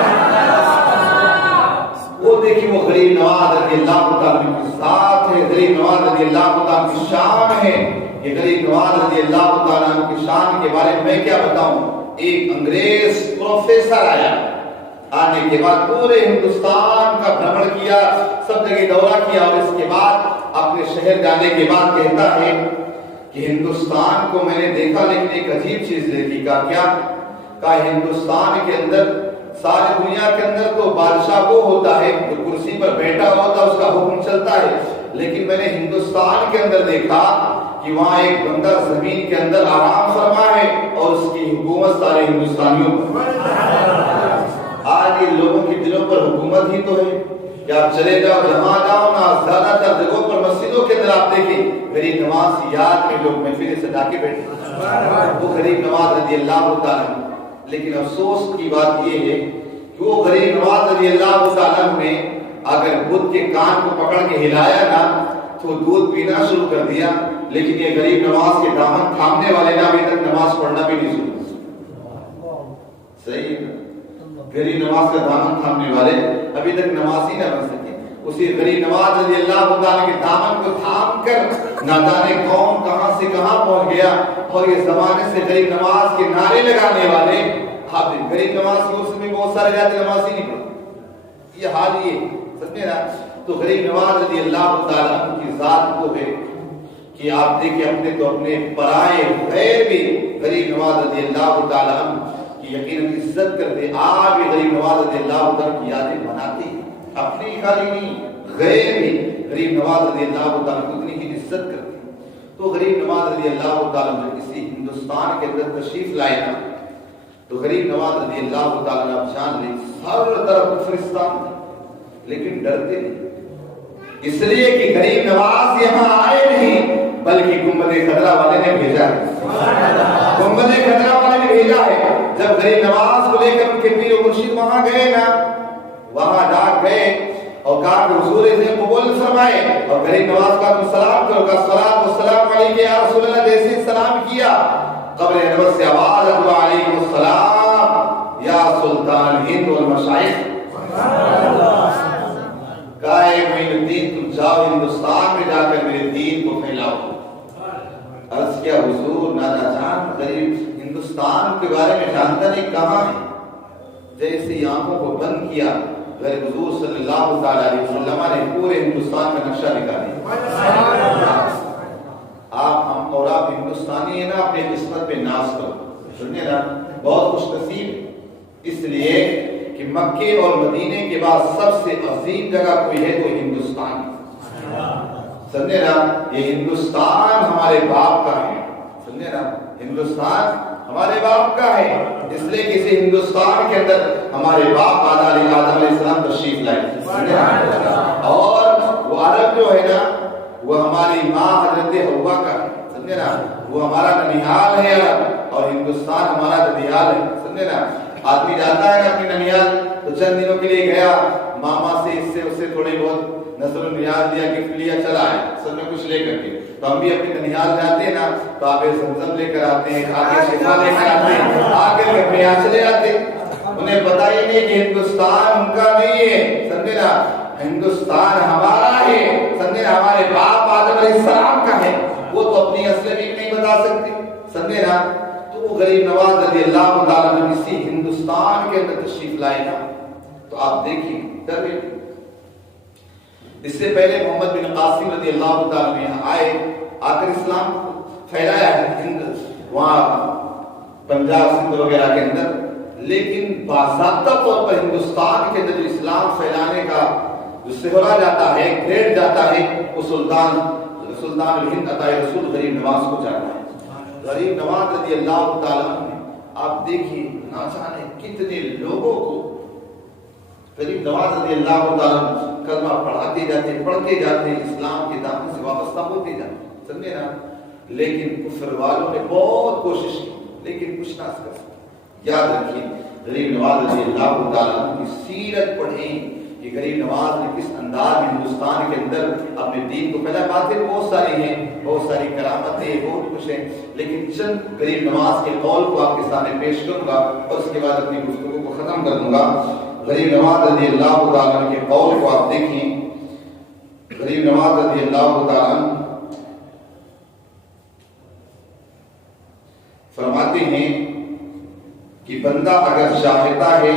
وہ دیکھیں وہ غریب نواز رضی اللہ تعالیٰ کے ساتھ ہے. غریب نواز رضی اللہ تعالیٰ کی شان ہے. یہ غریب نواز رضی اللہ تعالیٰ کی شان کے بارے میں کیا بتاؤں. ایک انگریز پروفیسر آیا, آنے کے بعد پورے ہندوستان کا بھرمڑ کیا, سب جگہ دورہ کیا اور اس کے بعد اپنے شہر جانے کے بعد کہتا ہے کہ ہندوستان کو میں نے دیکھا لیکن ایک عجیب چیز دیکھی. کہا کیا؟ کہا ہندوستان کے اندر ساری دنیا کے اندر تو بادشاہ وہ ہوتا ہے جو کرسی پر بیٹھا ہوتا ہے اس کا حکم چلتا ہے, لیکن میں نے ہندوستان کے اندر دیکھا کہ وہاں ایک بندہ زمین کے اندر آرام فرما ہے اور اس کی حکومت سارے ہندوستانیوں پر. آج یہ لوگوں کے دلوں پر حکومت ہی تو ہے کہ آپ چلے جاؤ جہاں جاؤ نا, زیادہ تر جگہوں پر مسجدوں کے اندر آپ دیکھیں غریب نواز کی یاد میں لوگ محفلیں سجا کے بیٹھے. وہ غریب نواز رضی اللہ تعالیٰ. لیکن افسوس کی بات یہ ہے کہ وہ غریب نواز رضی اللہ تعالیٰ نے اگر بدھ کے کان کو پکڑ کے ہلایا نا تو دودھ پینا شروع کر دیا, لیکن یہ غریب نواز کے دامن تھامنے والے نے ابھی تک نماز پڑھنا بھی نہیں شروع. صحیح ہے, غریب نواز کا دامن تھامنے والے ابھی تک نمازی نہ بن سکے. اسی غریب نواز رضی اللہ تعالیٰ کے دامن کو تھام کر نہ جانے کون کہاں سے کہاں پہنچ گیا. اور یہ زمانے سے غریب نواز کے نعرے لگانے والے غریب نواز کی اس میں بہت سارے جاتے نمازی نہیں پڑھتے. یہ حال یہ سمجھے نا. تو غریب نواز رضی اللہ تعالیٰ کی ذات کو ہے کہ آپ دیکھیں اپنے تو اپنے پرائے غیر بھی غریب نواز رضی اللہ تعالیٰ کی یقیناً عزت کرتے. آپ بھی غریب نواز رضی اللہ تعالیٰ کی یادیں مناتے ہیں, اپنی خالی نہیں غیر بھی غریب نواز رضی اللہ تعالیٰ کی اتنی ہی عزت کرتے. تو غریب نواز رضی اللہ تعالیٰ نے کسی ہندوستان کے اندر تشریف لائے نا تو غریب نواز رضی اللہ تعالیٰ نے آپ جان لیں ہر طرف کفرستان تھا لیکن ڈرتے نہیں, اس لیے کہ غریب نواز یہاں آئے نہیں بلکہ گنبد خضرا والے نے بھیجا ہے. گنبد خضرا والے نے بھیجا ہے. جب غریب نواز کو لے کر ان کے پیر و مرشد وہاں گئے نا, وہاں ڈاک گئے اور کہا کہ حضور سے قبول فرمائے اور غریب نواز کا تم سلام کرو. کا صلاۃ و سلام علیکہ یا رسول اللہ. جیسے سلام کیا قبر انور سے آواز آئی علیکم السلام یا سلطان ہند والمشائخ. کہا اے معین الدین تم جاؤ ہندوستان میں جا کر میرے دین کو پھیلاؤ. عرض کیا حضور نانا جان غریب ہندوستان کے بارے میں جانتا نہیں کہاں ہے. جیسے ہی آنکھوں کو بند کیا غریب حضور صلی اللہ علیہ وسلم نے پورے ہندوستان کا نقشہ نکالا. آپ ہم اور آپ ہندوستانی ہیں نا, اپنے قسمت پہ ناز کرو. سنیے نا بہت خوش نصیب اس لیے کہ مکے اور مدینے کے بعد سب سے عظیم جگہ کوئی ہے تو ہندوستان، سمجھے نا؟ یہ ہندوستان ہمارے باپ کا ہے، سمجھے نا؟ ہندوستان ہمارے باپ کا ہے، اس لیے کسی ہندوستان کے اندر ہمارے باپ آدم علیہ السلام تشریف لائے، سمجھے نا؟ اور وہ عرب جو ہے نا وہ ہماری ماں حضرت حوا کا ہے، سمجھے نا؟ وہ ہمارا ننیال ہے اور ہندوستان ہمارا ددیال ہے، سمجھے نا؟ آدمی جاتا ہے اپنی ننیال تو چند دنوں کے لیے گیا، ماما سے اس سے تھوڑی بہت نظر و نیاز دیا، گفٹ لیا، چلا ہے سب میں کچھ لے کر کے۔ تو ہم بھی اپنی ننیال جاتے ہیں نا تو آب زمزم لے کر آتے ہیں، آگے شفا لے کر آتے ہیں، آگے اپنے یہاں چلے آتے ہیں۔ انہیں پتا ہی نہیں کہ ہندوستان ان کا نہیں ہے، سمجھے نا؟ ہندوستان ہمارا ہے، سمجھے نا؟ ہمارے باپ آدم علیہ السلام کا ہے، وہ تو اپنی اصل بھی نہیں بتا سکتے، سمجھے نا؟ تو وہ غریب نواز رضی اللہ تعالیٰ نے اسی ہندوستان کے اندر تشریف لائے نا، تو آپ دیکھیں تربیت۔ اس سے پہلے محمد بن قاسم رضی اللہ تعالیٰ نے آئے، آ کر اسلام پھیلایا ہے ہند، وہاں پنجاب سندھ وغیرہ کے اندر، لیکن باضابطہ طور پر ہندوستان کے اندر جو اسلام پھیلانے کا جو سہرا جاتا ہے، گریڈ جاتا ہے، وہ سلطان الہند عطا رسول غریب نواز کو جاتا ہے۔ غریب نواز رضی اللہ تعالیٰ نے، آپ دیکھیے نہ جانے کتنے لوگوں کو غریب نواز رضی اللہ تعالیٰ کلمہ پڑھاتے جاتے، اسلام کے دامن سے وابستہ ہوتے جاتے، سمجھے نا؟ لیکن کفر والوں نے بہت کوشش کی لیکن کچھ نہ کر سکے۔ یاد رکھیے غریب نواز رضی اللہ تعالیٰ کی سیرت پڑھیں کہ غریب نواز نے کس انداز میں ہندوستان کے اندر اپنے دین کو پہلا۔ باتیں بہت ساری ہیں، بہت ساری کرامتیں، بہت کچھ ہیں، لیکن چند غریب نواز کے قول کو آپ کے سامنے پیش کروں گا اور اس کے بعد اپنی گفتگو کو ختم کر دوں گا۔ غریب نواز رضی اللہ تعالیٰ کے قول کو آپ دیکھیں۔ غریب نواز رضی اللہ تعالیٰ فرماتے ہیں کہ بندہ اگر چاہتا ہے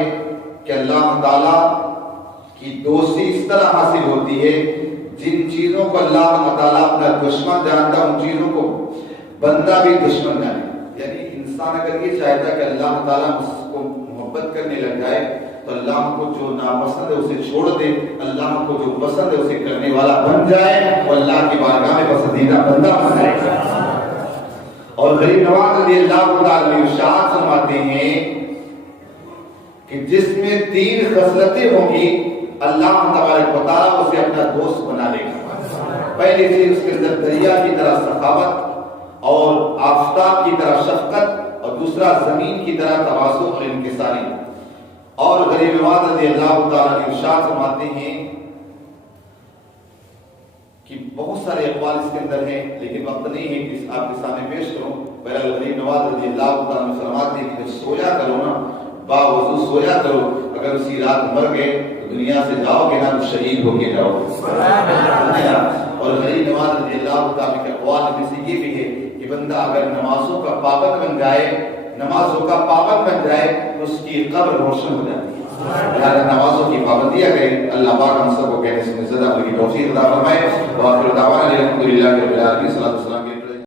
کہ اللہ تعالیٰ کی دوستی اس طرح حاصل ہوتی ہے، جن چیزوں کو اللہ تعالیٰ اپنا دشمن جانتا ان چیزوں کو بندہ بھی دشمن جانے، یعنی انسان اگر یہ چاہتا ہے کہ اللہ تعالیٰ اس کو محبت کرنے لگ جائے تو اللہ کو جو ناپسند ہے اسے چھوڑ دے، اللہ کو جو پسند ہے اسے کرنے والا بن جائے اور اللہ کی بارگاہ میں پسندیدہ بندہ بن جائے۔ اور غریب نواز رضی اللہ تعالیٰ ارشاد فرماتے ہیں کہ جس میں 3 خصلتیں ہوں گی اللہ تبارک و تعالیٰ اسے اپنا دوست بنا لے گا۔ پہلی چیز اس کے اندر دریا کی طرح سخاوت اور آفتاب کی طرح شفقت، اور دوسرا زمین کی طرح تواضع اور انکساری۔ اور غریب نواز رضی اللہ تعالیٰ نے ارشاد فرماتے ہیں کہ بہت سارے اقوال اس کے اندر ہیں لیکن وقت نہیں ہے کہ آپ کے سامنے پیش کروں۔ بہرحال غریب نواز رضی اللہ تعالیٰ نے فرماتے ہیں کہ جب سویا کرو نا، باوضو سویا کرو، اگر اسی رات مر گئے تو دنیا سے جاؤ گے نا تو شہید ہو کے جاؤ گے۔ اور غریب نواز رضی اللہ تعالیٰ کے اقوال میں سے یہ بھی ہے کہ بندہ اگر نمازوں کا پابند بن جائے، نمازوں کا پابند بن جائے تو اس کی قبر روشن ہو جاتی ہے۔ لہذا نمازوں کی پابندیاں کریں۔ اللہ پاک ہم سب کو کہنے سے زیادہ کی توفیق عطا فرمائے۔ وآخر دعوانا الحمد للہ رب العالمین۔